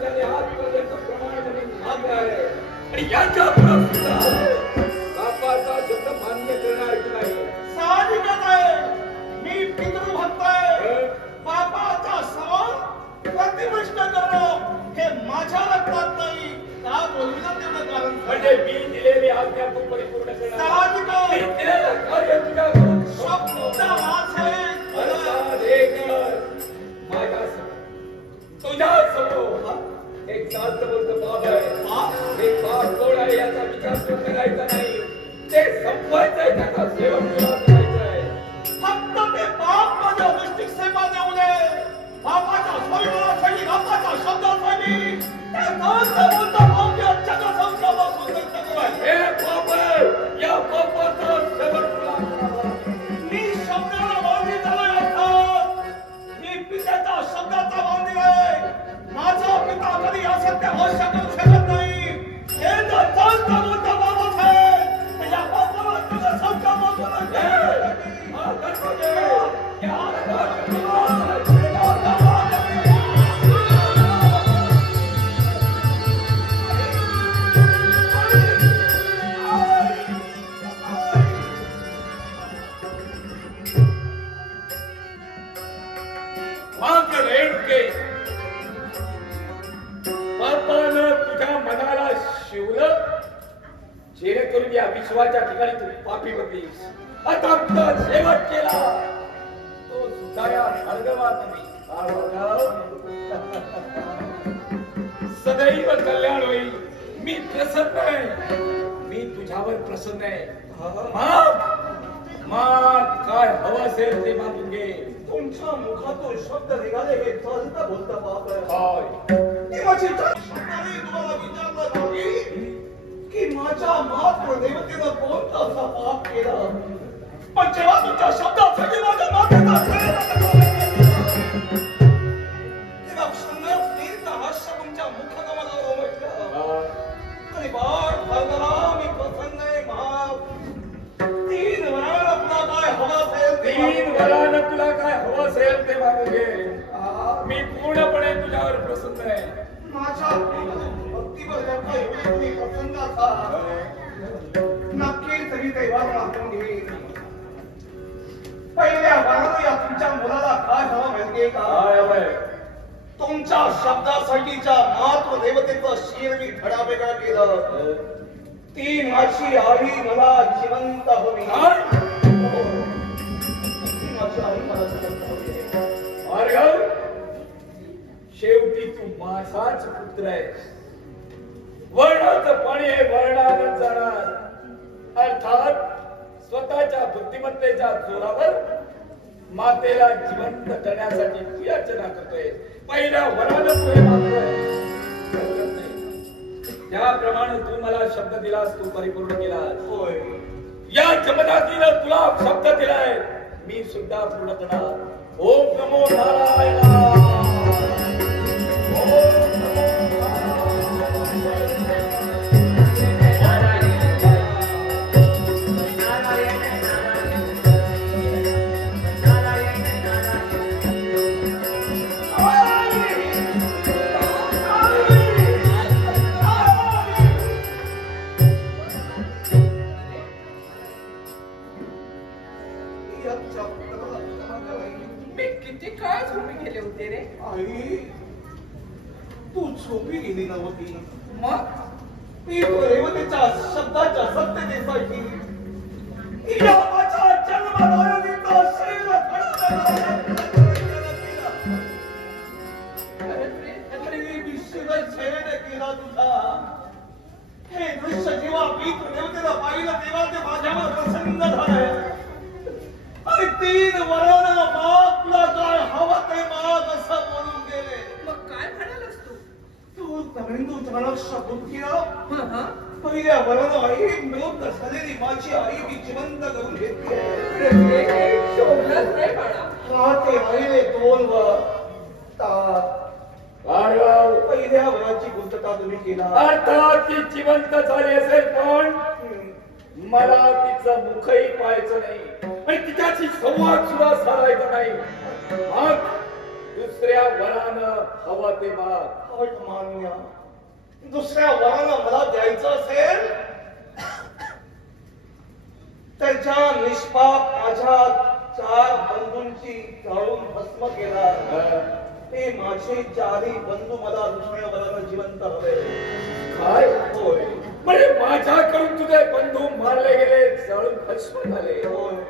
त्याने आजपर्यंत प्रमाण म्हणून मानले आहे आणि याच्या बापाचा शब्द मान्य करणार की नाही? साहजिकच आहे. मी पितृभक्त आहे. बापाचा सवाल प्रतिष्ठ करणं हे माझ्या रक्तात नाही. का बोलविलं तेवढं कारण म्हणजे मी दिलेली आज्ञा तू परिपूर्ण करणार. साहजिक आहे. मी दिलेलं कार्य तुझ्याकडून शब्द माझे तुझ्या समोर एक शास्त्रबद्ध बाब आहे. एक बाप कोण आहे याचा विचार तू करायचा नाही. ते संपवायचं आहे, त्याचा सेवन करायचं आहे. फक्त ते बाप माझ्या दृष्टीत सेवा देऊ नये. बापाच्या स्वयंपाकासाठी बापाच्या शब्दासाठी त्या बोलता जगसंसापासून व्यक्त करा. हे बाप या बापाचा सेवन तुला करावा. मी शब्दाला बांधी झालोय अर्थात. मी पित्याच्या शब्दाचा बांधी आहे. माझा पिता कधी असत्य भाष्य करू शकत नाही. हे जर चालता बोलता बाबाच आहे तर या बापाला तुझ्या संसापासून तुझ्या मनाला शिवलं जेणेकरून या विश्वाच्या ठिकाणी तू पापी बनलीस. आता शेवट केला तो सुद्धा या भार्गवात नाही. सदैव कल्याण होईल. मी प्रसन्न आहे. मी तुझ्यावर प्रसन्न आहे. काय हवं असेल ते मागून घे. तुमच्या मुखातून शब्द निघाले हे चालता बोलता बाप आहे. काय शब्दाने तुम्हाला विचारलं नाही की माझ्या मातृदेवतेनं कोणता असा पाप केला. पण जेव्हा तुमच्या शब्दासाठी माझ्या मातेचा तेव्हा क्षणात तीर्थ हास्य तुमच्या मुखकमलावर उमटलं. आणि बाळ भार्गवा मी प्रसन्न आहे. तीन वराला तुला काय हवं असेल ते मागून घे. मी पूर्णपणे तुझ्यावर प्रसन्न आहे. माझ्या भक्तीवर जर का एवढे तुम्ही प्रसन्न असाल नक्कीच तरी दैवाला आपण घेईल. पहिल्या वराला या तुमच्या मुलाला काय हवं माहितीये का? तुमच्या शब्दासाठीच्या मातृदेवतेचं शिर मी खडा वेगळा केलं. ती माझी आई मला जिवंत हवी. माझी आई मला जिवंत हवी. शेवटी तू माझाच पुत्र आहे. वर्णाचं पाणी हे वर्णानच जाणार. अर्थात स्वतःच्या बुद्धिमत्तेच्या जोरावर मातेला जिवंत करण्यासाठी तू याचना करतोय. पहिल्या वरानं तू हे मागतोय. त्याप्रमाणे तू मला शब्द दिलास, तू परिपूर्ण केलास. होय. या जमदातीनं तुला शब्द दिलाय, मी सुद्धा पूर्ण करणार. ओम नमो नारायणा. किती काळ झोपी गेले होते रे? आई तू झोपी गेली नव्हती. मग मी रेवतीच्या शब्दाच्या सत्यतेसाठी इरामाच्या जन्मदायिनीचा शरीर केला तुझा. हे दृश्य जेव्हा मी देवतेला पाहिलं तेव्हा ते माझ्यावर प्रसन्न झालंय. आणि 3 वरानं माग तुला काय हवं ते माग असं बोलून गेले. मग काय म्हणालास तू? तू तमिळू चालक्ष बुद्धीला पहिल्या वरानं आई मृत झालेली माझी आई मी जिवंत करून घेतली. शोभलाच नाही बाळा. हा ते राहिले 2 वर पहिल्या वराची गुप्तता तुम्ही केला. अर्थात ती जिवंत झाली असेल पण मला तिचं मुखही पाहायचं नाही आणि तिच्याशी संवाद सुद्धा साधायचा नाही. मग दुसऱ्या वरानं हवं ते माग. मान्य. दुसऱ्या वरानं मला द्यायचं असेल त्याच्या निष्पाप माझ्या 4 बंधूंची जाळून भस्म केला. ते माझे 4ही बंधू मला दुसऱ्या वरानं जिवंत हवे. काय होय. म्हणजे माझ्याकडून तुझे बंधू मारले गेले, जळून भस्म झाले.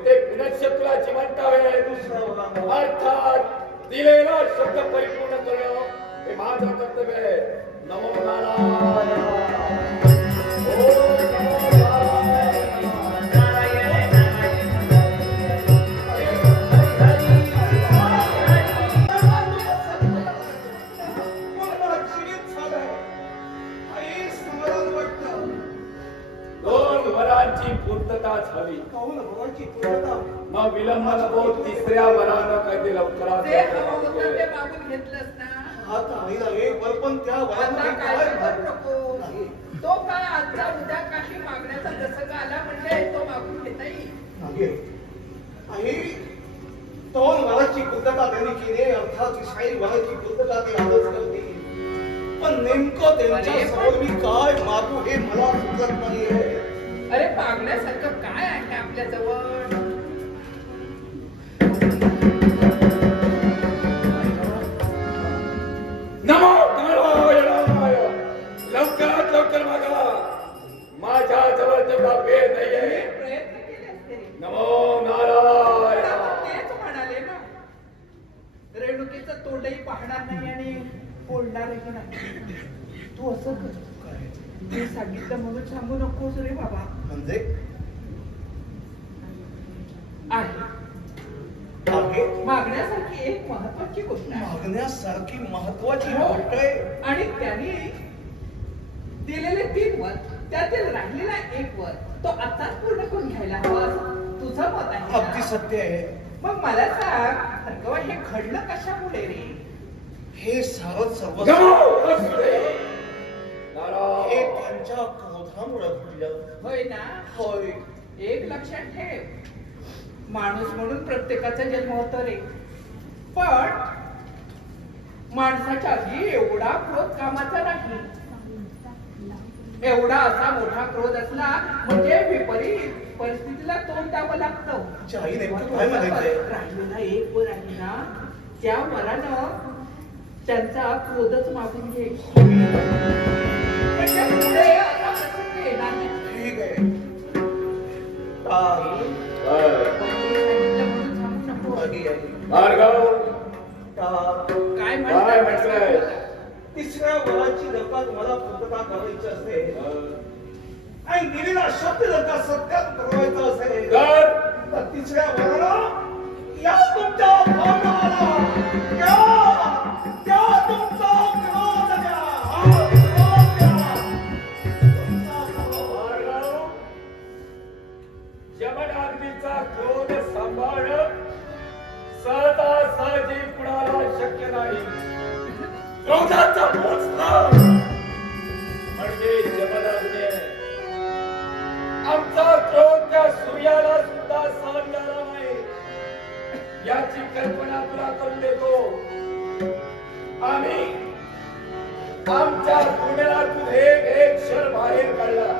ते पुनश्च तुला जिवंत हवे. दुसऱ्या वरानं अर्थात दिलेला शब्द परिपूर्ण करणं हे माझं कर्तव्य आहे. नमो नारायण. ओम नमो नारायण. पूर्तता झाली. मग विलंब नको. तिसऱ्या वरानं कधी लवकरात ते हवं होतं ते मागून घेतलंस ना. आता आईला एक वर पण त्या आता वरानं काय काय करू नको. तो काय आजचा उद्या काही मागण्याचा प्रसंग आला म्हणजे तो मागून घेता येईल. नाही. आई 2 वराची पूर्तता त्यांनी केली. अर्थात 3 वराची पूर्तता ते आजच करतील. पण नेमकं त्यांच्या समोर मी काय मागू हे मला सुचत नाहीये. अरे मागण्यासारखं काय आहे आपल्या जवळ. नमो नारायणाय. लवकरात लवकर मागा. माझ्या जवळ तेवढा वेळ नाहीये. प्रयत्न केले असते रे. नमो नारायण. तेच म्हणाले ना. रेणुकीचं तोंडही पाहणार नाही आणि बोलणारही नाही. तू असं कर. मी सांगितलं म्हणून सांगू नकोस रे बाबा. म्हणजे आहे मागण्यासारखी एक महत्वाची गोष्ट आहे. मागण्यासारखी महत्वाची हो. गोष्ट आहे. आणि त्यांनी दिलेले 3 वर त्यातील राहिलेला 1 वर तो आताच पूर्ण करून घ्यायला हवा असं तुझं मत आहे. अगदी सत्य आहे. मग मला सांग भार्गवा हे घडलं कशामुळे रे. हे सारं सर्व हे त्यांच्या क्रोधामुळे घडलं. होय ना. होय. एक लक्षात ठेव. माणूस म्हणून प्रत्येकाचा जन्म होतो रे. पण माणसाच्या आधी एवढा क्रोध कामाचा नाही. एवढा असा मोठा क्रोध असला म्हणजे विपरीत परिस्थितीला तोंड द्यावं लागतं. आई नेमकं काय म्हणायचंय. राहिलेला 1 वर आहे ना त्या वरानं त्यांचा क्रोधच मागून घे. म्हणजे पुढे असा प्रसंग येणार नाही. ठीक आहे. भार्गव काय काय म्हणताय. म्हटलंय. 3ऱ्या वराची जर का तुम्हाला पूर्तता करायची असेल आणि दिलेला शब्द जर का सत्यात ठरवायचा असेल तर 3ऱ्या वराला या तुमच्या भावनाला त्या तुमचा क्रोध द्या. यमनाग्नीचा क्रोध सांभाळ सहजासहजी कुणाला शक्य नाही. क्रोधाचा मोजता म्हणजे यमनाग्नी आहे. आमचा क्रोध त्या सूर्याला सुद्धा सहन झाला नाही याची कल्पना तुला करून देतो. आम्ही आमच्या पुण्यातून एक क्षण बाहेर काढला.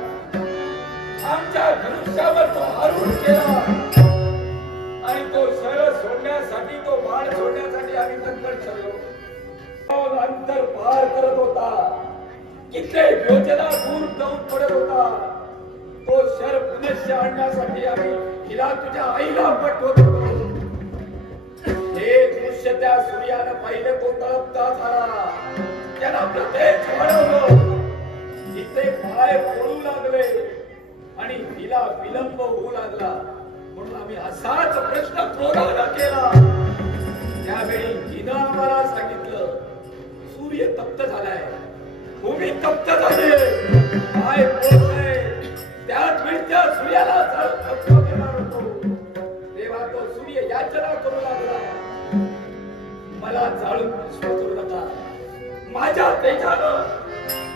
आमच्या धनुष्यावर तो आरूढ केला आणि तो शर सोडण्यासाठी तो बाण सोडण्यासाठी आम्ही तत्पर ठरलो. अंतर पार करत होता. कित्येक योजना दूर जाऊन पडत होता. तो शर पुनश्च आणण्यासाठी आम्ही हिला तुझ्या आईला पटवत होतो. हे दृश्य त्या सूर्यानं पाहिलं तो तळपता झाला. त्याला प्रत्येक वाढवलं. तिथे पाय पळू लागले आणि हिला विलंब होऊ लागला. म्हणून आम्ही असाच प्रश्न क्रोधानं केला. त्यावेळी हिनं आम्हाला सांगितलं सूर्य तप्त झालाय, भूमी तप्त झाली, पाय पळतोय. त्याच वेळी त्या सूर्याला देणार होतो तेव्हा तो सूर्य याचना करू लागला. मला जाळून विश्व करू नका. माझ्या तेजानं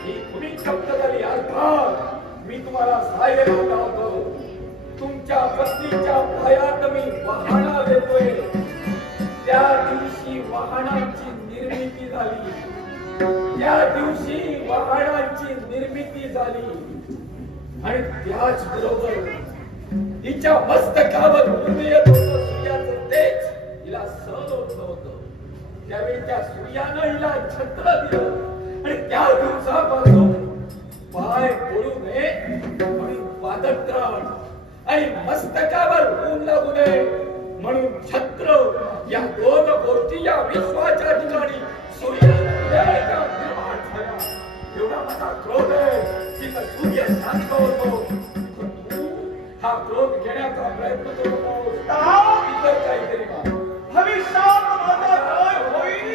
ही भूमी तप्त झाली. अर्थात मी तुम्हाला सहाय्य लावला होतो. तुमच्या पत्नीच्या पायात मी वाहना देतोय. त्या दिवशी वाहनांची निर्मिती झाली. त्या दिवशी वाहनांची निर्मिती झाली आणि त्याच बरोबर हिच्या मस्तकावर उडून येत होतं सूर्याचं तेज. हिला सहन होत नव्हतं. त्यावेळी त्या सूर्यानं हिला छत्र दिलं आणि त्या दिवसापासून पाय पडू नये म्हणून पादत्राण आणि मस्तकावर ऊन लागू नये म्हणून छत्र, या दोन गोष्टी या विश्वाच्या ठिकाणी सूर्याच्या निर्माण झाल्या. एवढा माझा क्रोध आहे की सूर्य शांत होतो. हा क्रोध घेण्याचा प्रयत्न करू नको. इतर काहीतरी भविष्यात माझा काय होईल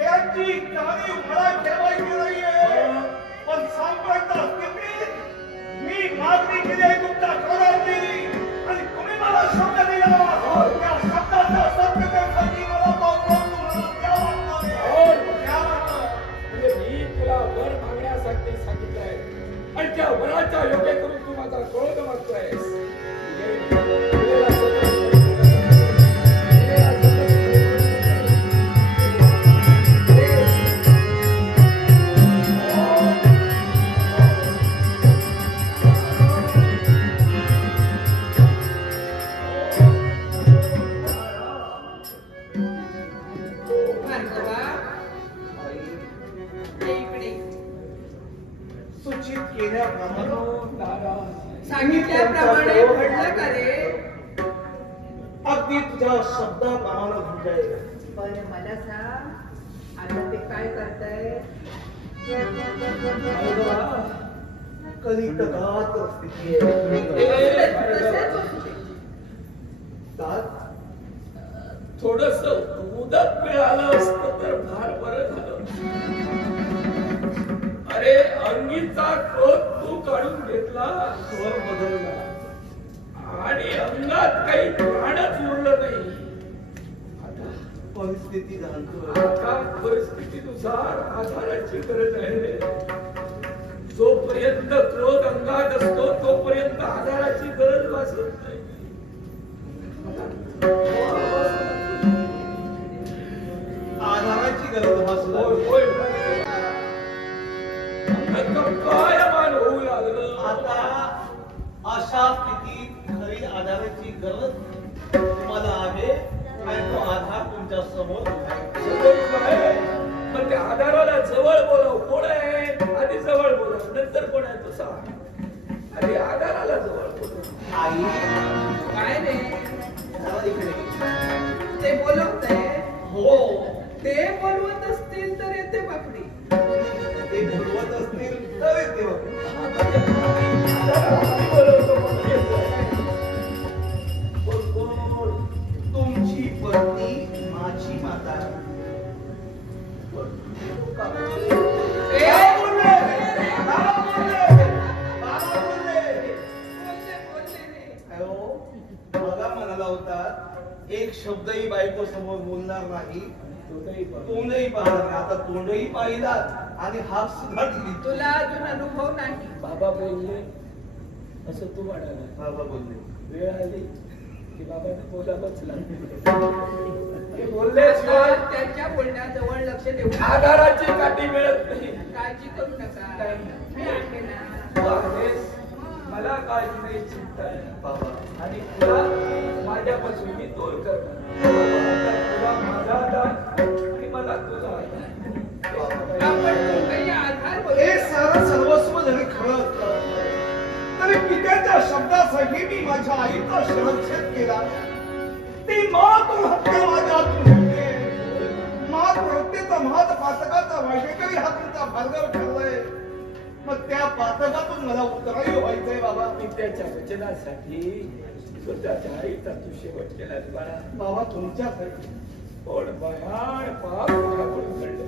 याची जाणीव मला ठेवायची नाहीये. पण सांप्रता स्थितीत मी मागणी केली आहे तुमच्या घराची आणि तुम्ही मला शब्द दिला. त्या शब्दाच्या सत्यतेसाठी मला तो तुम्हाला द्यावा लागणार. म्हणजे मी तुला वर मागण्यासाठी सांगितलंय आणि त्या वराच्या योग्य करून तू माझा क्रोध मागतोयस. सांगितल्याप्रमाणे घडलं का रे? अगदी तुझ्या शब्दाप्रमाणे घडलंय. बरं मला सांग, आता ते काय करताय? कलितगात स्थिती आहे. थोडस मुदत मिळालं असतं तर फार बरं झालं. अरे अंगीचा क्रोध तू काढून घेतला, स्वर बदलला आणि अंगात काही प्राणच उरलं नाही. आता परिस्थिती जाणतो. आता परिस्थितीनुसार आधाराची गरज आहे. जोपर्यंत क्रोध अंगात असतो तोपर्यंत आधाराची गरज भासत नाही. आधाराची गरज भासला. कायमान होऊ लागलं. आता अशा स्थितीत खरी आधाराची गरज तुम्हाला आहे आणि तो आधार तुमच्या समोर आहे. पण त्या आधाराला जवळ बोलव. कोण आहे? आधी जवळ बोलव, नंतर कोण आहे तो सांग. आधी आधाराला जवळ बोलव. आई काय रे? जरा इकडे. ते बोलवतंय? हो, ते बोलवत असतील तर येते बाकडी. ते बोलवत असतील तर येते तुमची पत्नी माझी माता. बघा म्हणाला होता एक शब्दही बायको समोर बोलणार नाही, तोंडही पाहणार नाही. आता तोंडही पाहिलात आणि हात सुद्धा दिली. तुला अजून अनुभव नाही. बाबा बोलले असं तू म्हणाला. बाबा बोलले. वेळ आली की बाबाने बोलावंच लागलं. ते बोलल्याशिवाय त्यांच्या बोलण्याजवळ लक्ष देऊ. आधाराची काठी मिळत नाही. काळजी करू नका. मी आहे ना. तू आहेस, मला काळजी नाही, चिंता आहे बाबा आणि तुला माझ्यापासून मी दूर करणार. तुला माझा आधार आणि मला तुझा आधार. आपण दोघंही आधार बोलू. हे सारं सर्वस्व जरी खरं असलं तरी पित्याच्या शब्दासाठी मी माझ्या आईचा शिरच्छेद केला. ती मातृ हत्या माझ्या हातून घडली. मातृ हत्येचा महात पातकाचा वाशेकरी हा तुमचा भार्गव ठरलाय. मग त्या पातकातून मला उतराई व्हायचंय बाबा. पित्याच्या वचनासाठी स्वतःच्या आईचा तू शेवट केलास बाळा. बाबा तुमच्यासाठी पण भयान पाप तुझ्याकडून घडलं.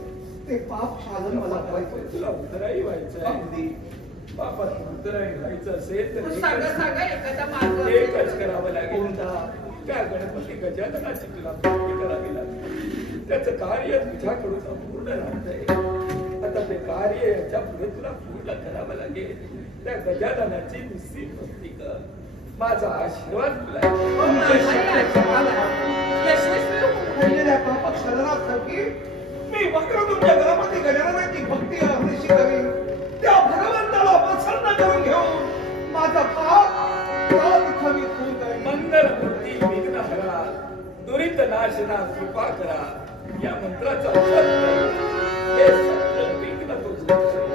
ते पाप शालन मला करायचंय. तुला उतराई व्हायचं आहे. अगदी पापात उतराई व्हायचं असेल तर सांगा सांगा एखादा मार्ग. एकच करावं लागेल. कोणता? त्या गणपती गजाननाची तुला भक्ती करावी लागेल. त्याचं कार्य तुझ्याकडून अपूर्ण राहतंय. आता ते कार्य याच्या पुढे तुला पूर्ण करावं लागेल. त्या गजाननाची निश्चित भक्ती कर. माझा आशीर्वाद तुला यशस्वी हो. पहिल्या पापक शरणार्थी मी वक्रतुंड गणपती गजाननाची भक्ती अभिषेक करीन. त्या भगवंताला प्रसन्न करून घेऊन माझा पाप तिथं मी धुवून जाईन. मंगल मूर्ती विघ्न हरा दुरित नाशना कृपा करा या मंत्राचा जप कर. हे सगळं विघ्न तो दूर करेल.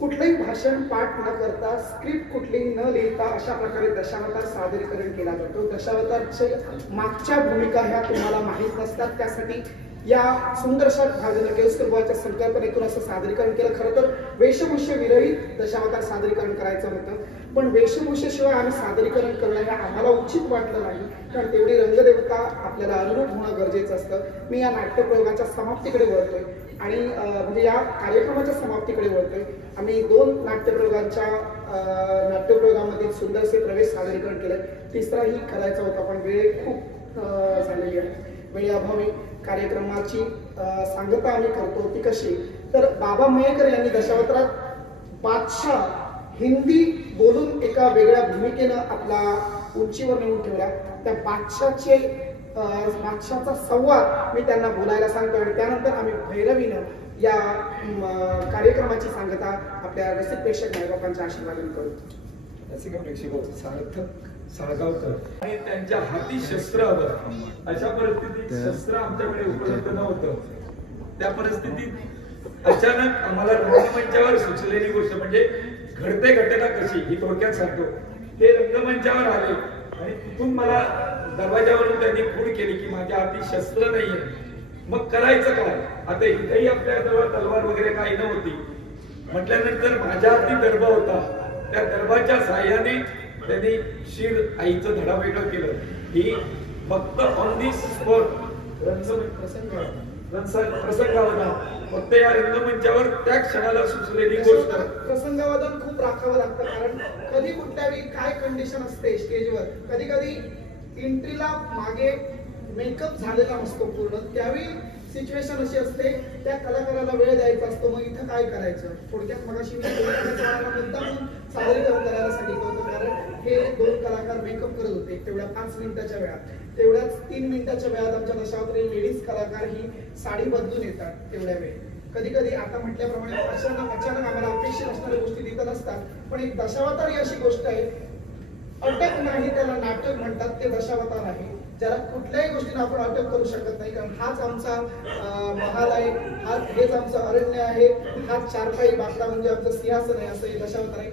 कुठलंही भाषण पाठ न करता स्क्रिप्ट कुठलीही न लिहिता अशा प्रकारे दशावतार सादरीकरण केला जातो. दशावतारचे मागच्या भूमिका ह्या तुम्हाला माहीत नसतात, त्यासाठी या सुंदरशा भाजन केळुसकरबाच्या संकल्पनेतून असं सादरीकरण केलं. खरं तर वेशभूषे विरहित दशावतार सादरीकरण करायचं होतं, पण वेशभूषेशिवाय आम्ही सादरीकरण करणं हे आम्हाला उचित वाटलं नाही, कारण तेवढी रंगदेवता आपल्याला अनुरूप होणं गरजेचं असतं. मी या नाट्यप्रयोगाच्या समाप्तीकडे वळतोय आणि म्हणजे या कार्यक्रमाच्या समाप्तीकडे वळतोय. आम्ही 2 नाट्यप्रयोगामध्ये सुंदरसे प्रवेश सादरीकरण केलं. तिसराही करायचा होता, पण वेळ खूप झालेली आहे. वेळेअभावी कार्यक्रमाची सांगता आम्ही करतो ती कशी, तर बाबा मयेकर यांनी दशावतारात बादशाह हिंदी बोलून एका वेगळ्या भूमिकेनं आपला उंचीवर नेऊन ठेवला. त्या बादशाहचा संवाद मी त्यांना बोलायला सांगतो आणि त्यानंतर आम्ही भैरवीनं या कार्यक्रमाची सांगता आपल्या रसिक प्रेक्षक मायबापांच्या आशीर्वादाने करू. रसिक प्रेक्षक सार्थक साळगावकर आणि त्यांच्या हाती शस्त्र हवं. अशा परिस्थितीत शस्त्र आमच्याकडे उपलब्ध नव्हतं. त्या परिस्थितीत अचानक आम्हाला रंगमंचावर सुचलेली गोष्ट म्हणजे घडते घटना कशी ही थोडक्यात सांगतो. ते रंगमंचावर आले आणि तिथून मला दरवाजावरून त्यांनी खूण केली की माझ्या हाती शस्त्र नाहीये, मग करायचं काय. आता इथेही आपल्याजवळ तलवार वगैरे काही नव्हती. म्हटल्यानंतर माझ्या हाती दर्भ होता. त्या दर्भाच्या साह्याने त्यांनी शिर आईचं धडावेगळं केलं. ही फक्त ऑन दी स्पॉट प्रसंगावधान फक्त या रंगमंचावर त्या क्षणाला सुचलेली गोष्ट. प्रसंगावधान खूप राखावं लागतं, कारण कधी कुठल्या वेळी काय कंडिशन असते स्टेजवर. कधी कधी एंट्रीला मागे मेकअप झालेला नसतो पूर्ण, त्यावेळी सिच्युएशन अशी असते त्या कलाकाराला वेळ द्यायचा असतो. मग इथं काय करायचं. थोडक्यात मगाशी मी मुद्दाम सादरीकरण करायला सांगितलं होतं, कारण हे 2 कलाकार मेकअप करत होते तेवढ्या 5 मिनिटाच्या वेळात. तेवढ्याच 3 मिनिटाच्या वेळात आमच्या दशावतारी लेडीज कलाकार ही साडी बदलून येतात तेवढ्या वेळ. कधी कधी आता म्हटल्याप्रमाणे अचानक आम्हाला अपेक्षित असणाऱ्या गोष्टी तिथं नसतात, पण एक दशावतारी अशी गोष्ट आहे, अटक नाही त्याला नाटक म्हणतात, ते दशावतार आहे. ज्याला कुठल्याही गोष्टीने आपण अटक करू शकत नाही, कारण हाच आमचा महाल आहे, हेच आमचं अरण्य आहे, हाच 4 पायी बाकडा म्हणजे आमचं सिंहासन आहे, असं हे दशावतार आहे.